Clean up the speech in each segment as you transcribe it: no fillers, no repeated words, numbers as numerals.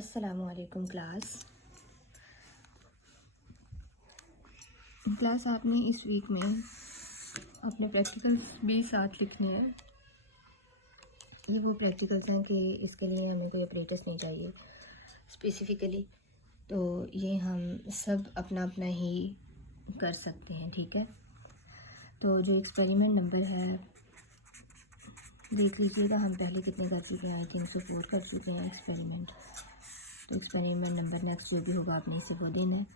अस्सलामुअलैकुम क्लास आपने इस वीक में अपने प्रैक्टिकल्स भी साथ लिखने हैं। ये वो प्रैक्टिकल्स हैं कि इसके लिए हमें कोई अपरेटस नहीं चाहिए स्पेसिफ़िकली, तो ये हम सब अपना अपना ही कर सकते हैं। ठीक है, तो जो एक्सपेरिमेंट नंबर है देख लीजिएगा। हम पहले कितने कर चुके हैं, आई थिंक 4 कर चुके हैं एक्सपेरिमेंट। तो एक्सपेरिमेंट नंबर नेक्स्ट जो भी होगा आपने इसे वो देना है,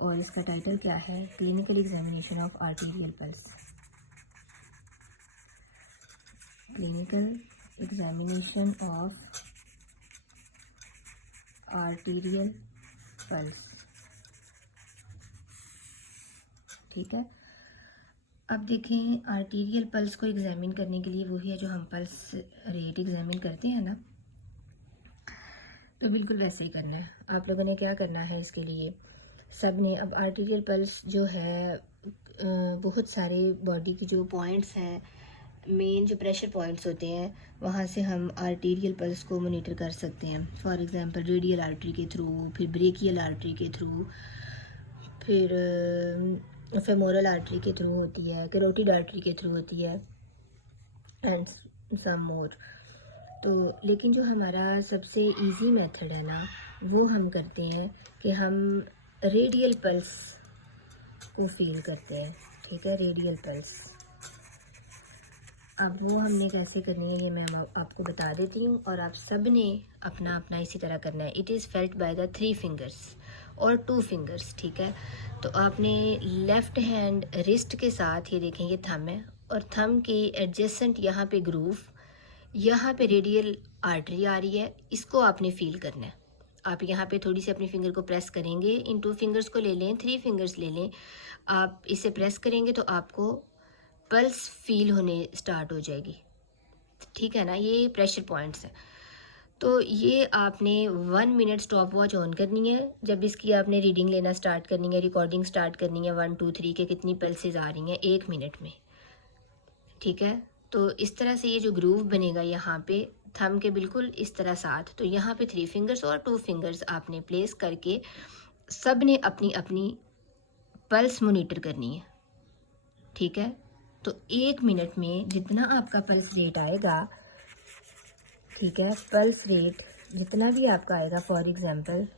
और इसका टाइटल क्या है, clinical examination of arterial pulse. Clinical examination of arterial pulse. ठीक है, अब देखें आर्टीरियल पल्स को एग्जामिन करने के लिए वही है जो हम पल्स रेट एग्जामिन करते हैं ना, तो बिल्कुल वैसे ही करना है। आप लोगों ने क्या करना है इसके लिए, सब ने अब आर्टीरियल पल्स जो है बहुत सारे बॉडी की जो पॉइंट्स हैं, मेन जो प्रेशर पॉइंट्स होते हैं, वहाँ से हम आर्टीरियल पल्स को मॉनिटर कर सकते हैं। फॉर एग्जांपल रेडियल आर्टरी के थ्रू, फिर ब्रेकियल आर्टरी के थ्रू, फिर फेमोरल आर्टरी के थ्रू होती है, कैरोटिड आर्टरी के थ्रू होती है, एंड सम मोर। तो लेकिन जो हमारा सबसे इजी मेथड है ना, वो हम करते हैं कि हम रेडियल पल्स को फील करते हैं। ठीक है, रेडियल पल्स। अब वो हमने कैसे करनी है ये मैं आपको बता देती हूँ, और आप सब ने अपना अपना इसी तरह करना है। It is felt by the 3 fingers और 2 फिंगर्स। ठीक है, तो आपने लेफ़्ट हैंड रिस्ट के साथ, ये देखें ये थंब है, और थंब की एडजेसेंट यहाँ पे ग्रूव, यहाँ पे रेडियल आर्टरी आ रही है, इसको आपने फील करना है। आप यहाँ पे थोड़ी सी अपनी फिंगर को प्रेस करेंगे, इन 2 फिंगर्स को ले लें, 3 फिंगर्स ले लें, आप इसे प्रेस करेंगे तो आपको पल्स फील होने स्टार्ट हो जाएगी। ठीक है ना, ये प्रेशर पॉइंट्स हैं। तो ये आपने 1 मिनट स्टॉप वॉच ऑन करनी है जब इसकी आपने रीडिंग लेना स्टार्ट करनी है, रिकॉर्डिंग स्टार्ट करनी है 1 2 3 के कितनी पल्सेस आ रही हैं 1 मिनट में। ठीक है, तो इस तरह से ये जो ग्रूव बनेगा यहाँ पे थंब के बिल्कुल इस तरह साथ, तो यहाँ पे 3 फिंगर्स और 2 फिंगर्स आपने प्लेस करके सब ने अपनी अपनी पल्स मॉनिटर करनी है। ठीक है, तो 1 मिनट में जितना आपका पल्स रेट आएगा, ठीक है, पल्स रेट जितना भी आपका आएगा, फॉर एग्जांपल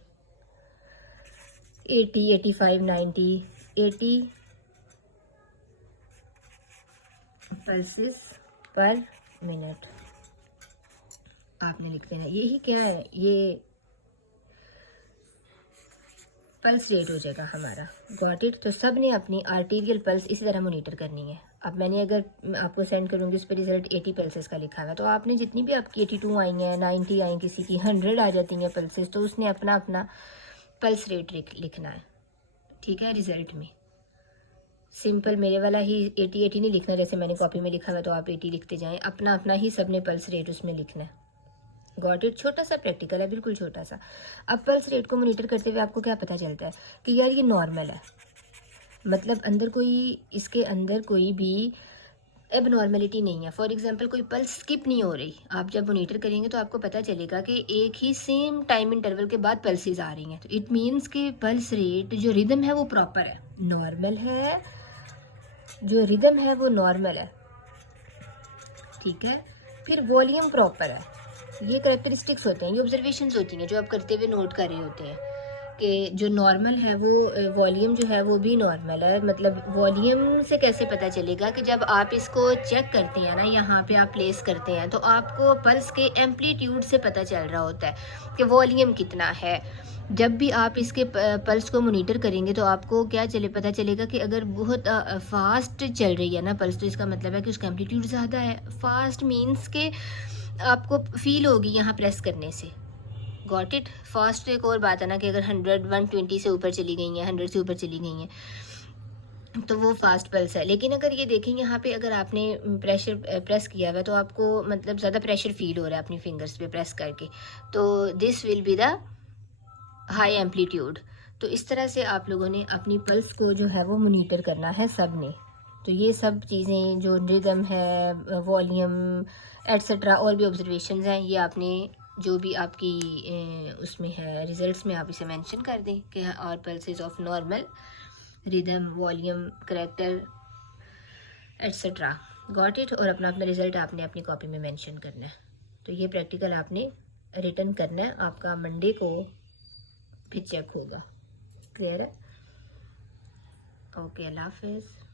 80 85 90 80 पल्सेस पर मिनट आपने लिख देना। यही क्या है, ये पल्स रेट हो जाएगा हमारा। Got it. तो सब ने अपनी आर्टीरियल पल्स इसी तरह मॉनिटर करनी है। अब मैंने अगर आपको सेंड करूँगी उस पर रिजल्ट 80 पल्सेस का लिखा हुआ, तो आपने जितनी भी आपकी 82 आई हैं, 90 आई, किसी की 100 आ जाती हैं पल्सेस, तो उसने अपना अपना पल्स रेट लिखना है। ठीक है, रिजल्ट में सिंपल मेरे वाला ही 80 नहीं लिखना, जैसे मैंने कॉपी में लिखा हुआ तो आप 80 लिखते जाएं, अपना अपना ही सब ने पल्स रेट उसमें लिखना है। Got it. छोटा सा प्रैक्टिकल है, बिल्कुल छोटा सा। अब पल्स रेट को मॉनिटर करते हुए आपको क्या पता चलता है कि यार ये नॉर्मल है, मतलब अंदर कोई, इसके अंदर कोई भी एबनॉर्मेलिटी नहीं है। फॉर एग्जांपल कोई पल्स स्किप नहीं हो रही। आप जब मॉनिटर करेंगे तो आपको पता चलेगा कि एक ही सेम टाइम इंटरवल के बाद पल्सेस आ रही हैं, तो इट मीन्स कि पल्स रेट जो रिदम है वो प्रॉपर है, नॉर्मल है, जो रिदम है वो नॉर्मल है। ठीक है, फिर वॉल्यूम प्रॉपर है। ये करेक्टरिस्टिक्स होते हैं, ये ऑब्जर्वेशंस होती हैं जो आप करते हुए नोट कर रहे होते हैं कि जो नॉर्मल है वो वॉल्यूम जो है वो भी नॉर्मल है। मतलब वॉल्यूम से कैसे पता चलेगा कि जब आप इसको चेक करते हैं ना, यहाँ पे आप प्लेस करते हैं, तो आपको पल्स के एम्पलीट्यूड से पता चल रहा होता है कि वॉल्यूम कितना है। जब भी आप इसके पल्स को मॉनिटर करेंगे तो आपको क्या पता चलेगा कि अगर बहुत फास्ट चल रही है ना पल्स, तो इसका मतलब है कि उसका एम्पलीट्यूड ज़्यादा है। फास्ट मीन्स के आपको फील होगी यहाँ प्रेस करने से। Got it. फास्ट एक और बात है ना कि अगर 100 120 से ऊपर चली गई हैं, 100 से ऊपर चली गई हैं, तो वो फास्ट पल्स है। लेकिन अगर ये देखें यहाँ पे अगर आपने प्रेशर प्रेस किया हुआ है तो आपको मतलब ज़्यादा प्रेशर फील हो रहा है अपनी फिंगर्स पे प्रेस करके, तो this will be the high amplitude. तो इस तरह से आप लोगों ने अपनी पल्स को जो है वो मॉनिटर करना है सब ने। तो ये सब चीज़ें जो रिदम है, वॉल्यूम एट्सेट्रा और भी ऑब्जर्वेशंस हैं, ये आपने जो भी आपकी उसमें है रिजल्ट्स में आप इसे मेंशन कर दें कि और pulses of normal, rhythm, volume, character etcetera, got it. और अपना अपना रिजल्ट आपने अपनी कॉपी में मेंशन करना है। तो ये प्रैक्टिकल आपने रिटर्न करना है, आपका मंडे को फिर चेक होगा। क्लियर है? ओके, अल्लाह हाफिज़।